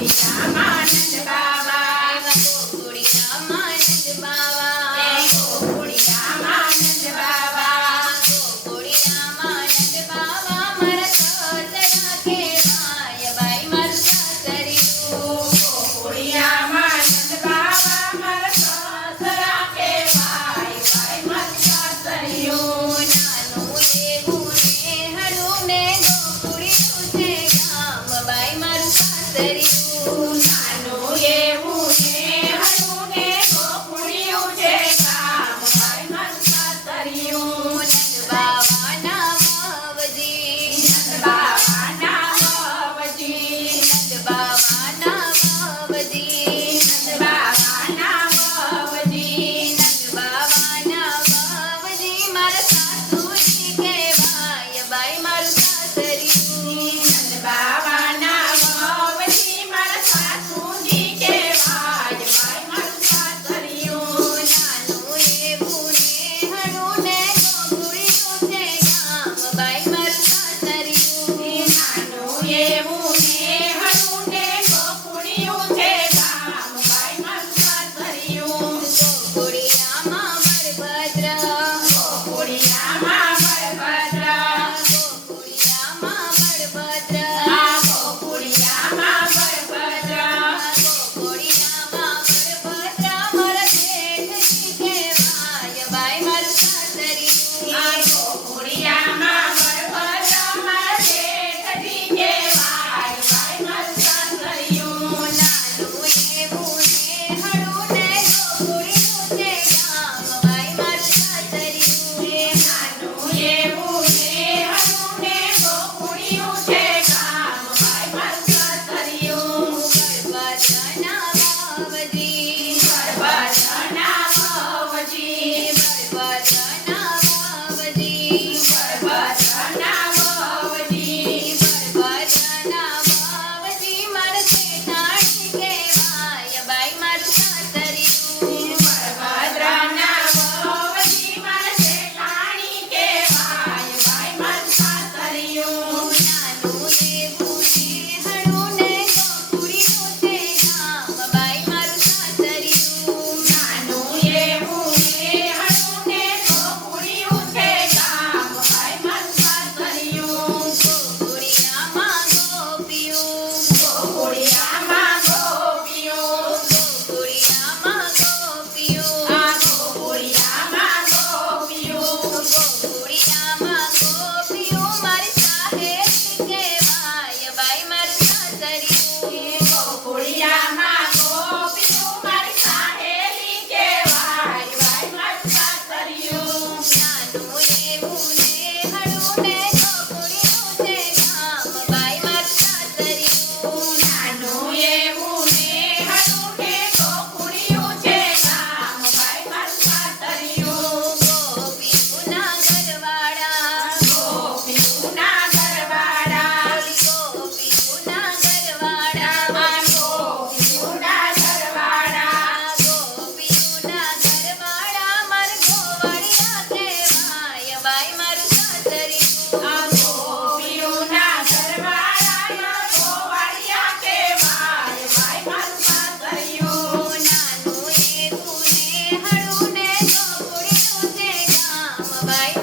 你家吧亲爱我五连。bye.